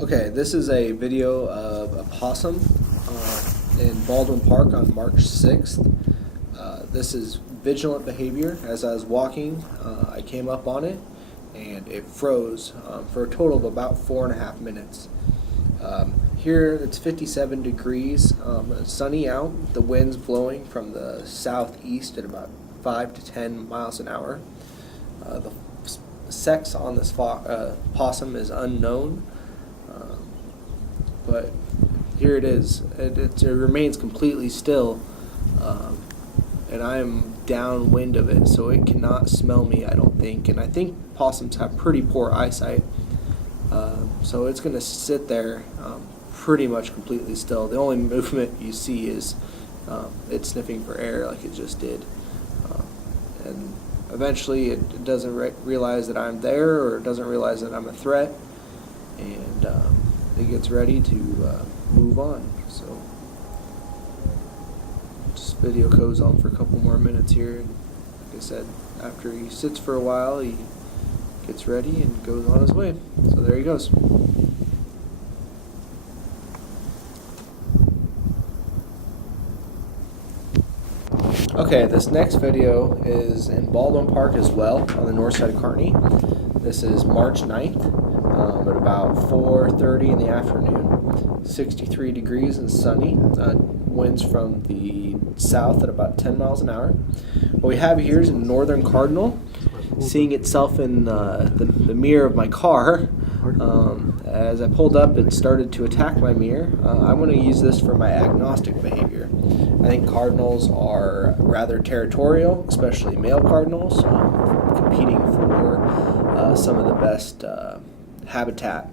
Okay, this is a video of a possum in Baldwin Park on March 6th. This is vigilant behavior. As I was walking, I came up on it and it froze for a total of about 4.5 minutes. Here it's 57 degrees, it's sunny out, the wind's blowing from the southeast at about 5 to 10 miles an hour. The sex on this possum is unknown. But here it is. It remains completely still, and I am downwind of it, so it cannot smell me, I don't think. And I think possums have pretty poor eyesight, so it's going to sit there pretty much completely still. The only movement you see is it sniffing for air like it just did. And eventually it doesn't realize that I'm there, or it doesn't realize that I'm a threat, and it gets ready to move on. So this video goes on for a couple more minutes here, and like I said, after he sits for a while, he gets ready and goes on his way. So there he goes. Okay, this next video is in Baldwin Park as well, on the north side of Kearney. This is March 9th. At about 4:30 in the afternoon, 63 degrees and sunny, winds from the south at about 10 miles an hour. What we have here is a northern cardinal seeing itself in the mirror of my car. As I pulled up, it started to attack my mirror. I'm going to use this for my agnostic behavior. I think cardinals are rather territorial, especially male cardinals, competing for some of the best habitat.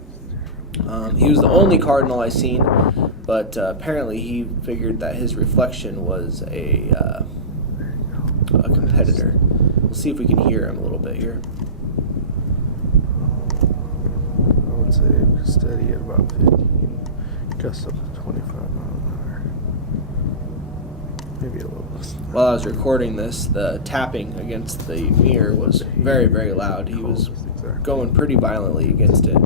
He was the only cardinal I seen, but apparently he figured that his reflection was a competitor. We'll see if we can hear him a little bit here. I would say steady at about 15, gusts up to 25 miles an hour. Maybe a little less than that. While I was recording this, the tapping against the mirror was very, very loud. He was going pretty violently against it.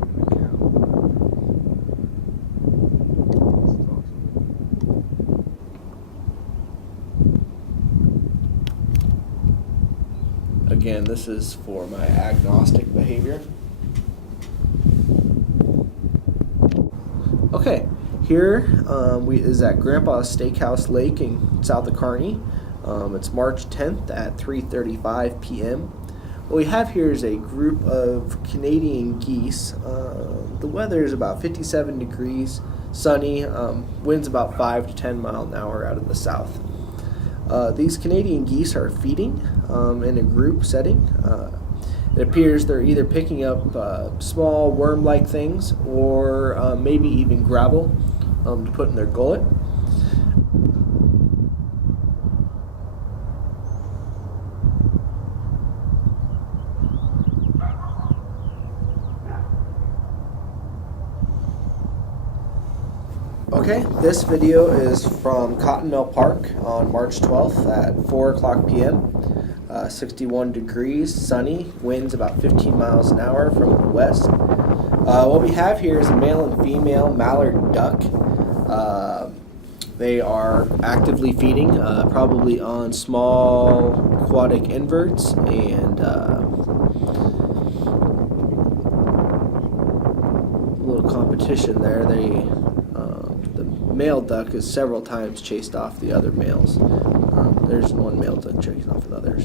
Again, this is for my agnostic behavior. Okay, here is at Grandpa's Steakhouse Lake in south of Kearney. It's March 10th at 3:35 p.m. What we have here is a group of Canadian geese. The weather is about 57 degrees, sunny, winds about 5 to 10 miles an hour out of the south. These Canadian geese are feeding in a group setting. It appears they're either picking up small worm-like things or maybe even gravel to put in their gullet. Okay, this video is from Cotton Mill Park on March 12th at 4 o'clock p.m. 61 degrees, sunny, winds about 15 miles an hour from the west. What we have here is a male and female mallard duck. They are actively feeding, probably on small aquatic inverts, and a little competition there. The male duck is several times chased off the other males. There's one male duck chasing off another.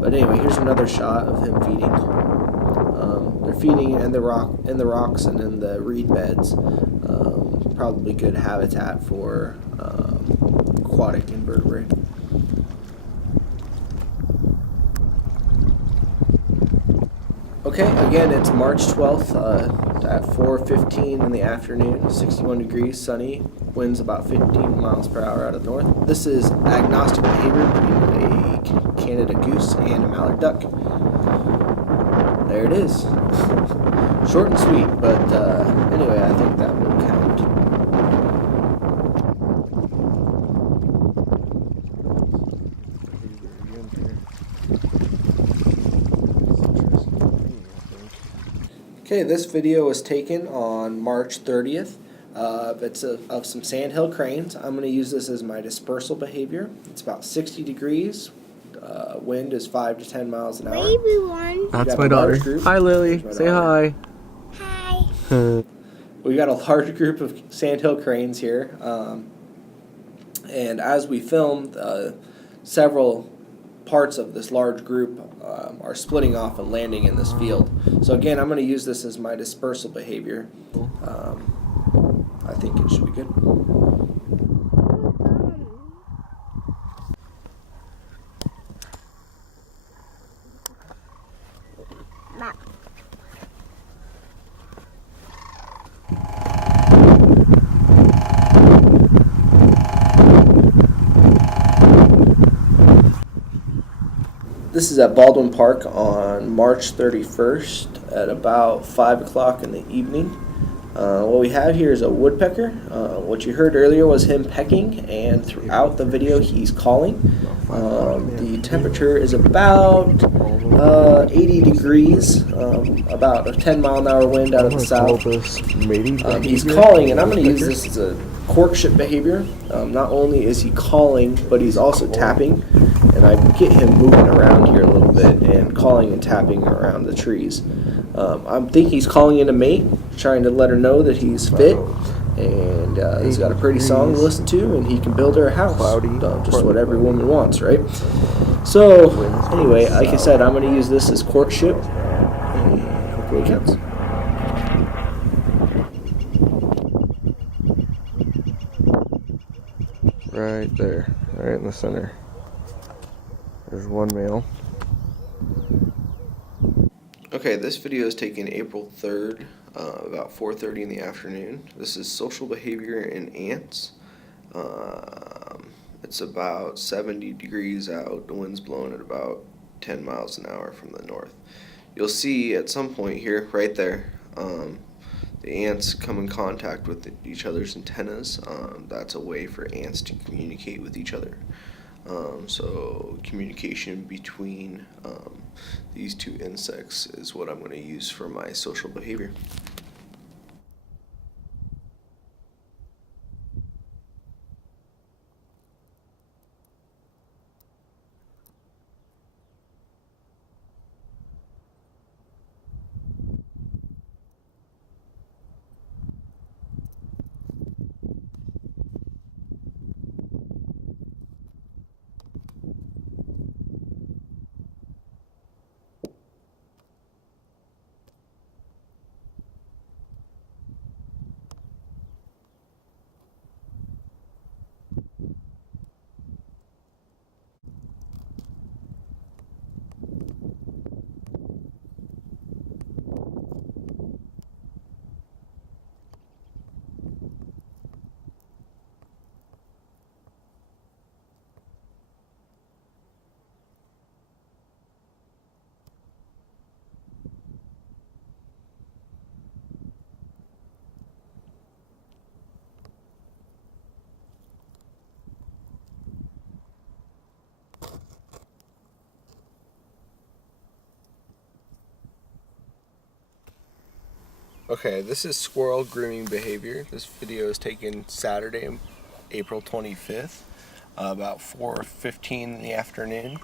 But anyway, here's another shot of him feeding. They're feeding in the rocks and in the reed beds. Probably good habitat for aquatic invertebrate. Okay, again, it's March 12th at 4:15 in the afternoon, 61 degrees, sunny, winds about 15 miles per hour out of the north. This is agnostic behavior between a Canada goose and a mallard duck. There it is. Short and sweet, but anyway, I think that will count. Okay, this video was taken on March 30th. It's of some sandhill cranes. I'm going to use this as my dispersal behavior. It's about 60 degrees. Wind is 5 to 10 miles an hour. Hi, everyone. That's my daughter. Hi, Lily. Say hi. Hi. We've got a large group of sandhill cranes here. And as we filmed, several parts of this large group are splitting off and landing in this field. So again, I'm going to use this as my dispersal behavior. I think it should be good. This is at Baldwin Park on March 31st at about 5 o'clock in the evening. What we have here is a woodpecker. What you heard earlier was him pecking, and throughout the video he's calling. The temperature is about 80 degrees, about a 10-mile-an-hour wind out of the south. He's calling, and I'm going to use this as a courtship behavior. Not only is he calling, but he's also tapping. And I get him moving around here a little bit and calling and tapping around the trees. I think he's calling in a mate, trying to let her know that he's fit, and he's got a pretty song to listen to, and he can build her a house. Just what every woman wants, right? So, anyway, like I said, I'm going to use this as courtship, and hopefully it counts. Right there, right in the center. There's one male. Okay, this video is taken April 3rd, about 4:30 in the afternoon. This is social behavior in ants. It's about 70 degrees out. The wind's blowing at about 10 miles an hour from the north. You'll see at some point here, right there, the ants come in contact with each other's antennas. That's a way for ants to communicate with each other. So communication between these two insects is what I'm going to use for my social behavior. Okay, this is squirrel grooming behavior. This video is taken Saturday, April 25th, about 4:15 in the afternoon.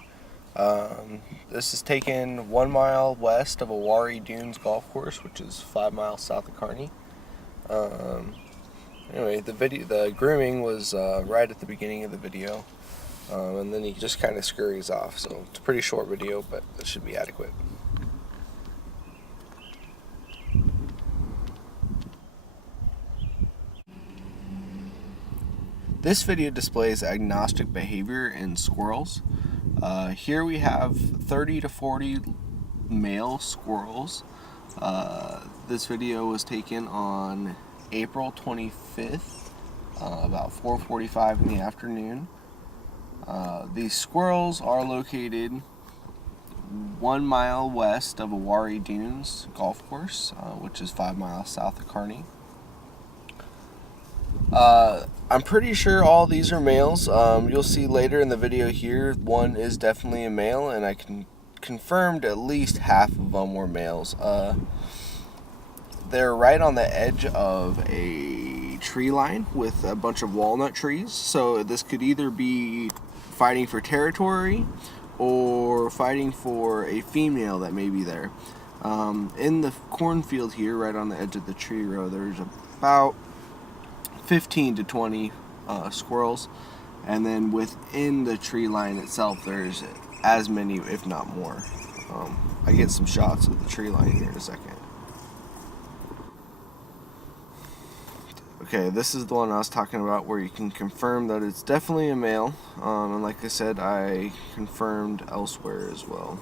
This is taken 1 mile west of Awari Dunes Golf Course, which is 5 miles south of Kearney. Anyway, the grooming was right at the beginning of the video, and then he just kind of scurries off. So it's a pretty short video, but it should be adequate. This video displays agnostic behavior in squirrels. Here we have 30 to 40 male squirrels. This video was taken on April 25th, about 4:45 in the afternoon. These squirrels are located 1 mile west of Awari Dunes Golf Course, which is 5 miles south of Kearney. I'm pretty sure all these are males. You'll see later in the video here, one is definitely a male, and I can confirmed at least half of them were males. they're right on the edge of a tree line with a bunch of walnut trees. So this could either be fighting for territory or fighting for a female that may be there. In the cornfield here, right on the edge of the tree row, there's about 15 to 20 squirrels, and then within the tree line itself there's as many, if not more. I get some shots of the tree line here in a second. Okay, this is the one I was talking about where you can confirm that it's definitely a male, and like I said, I confirmed elsewhere as well.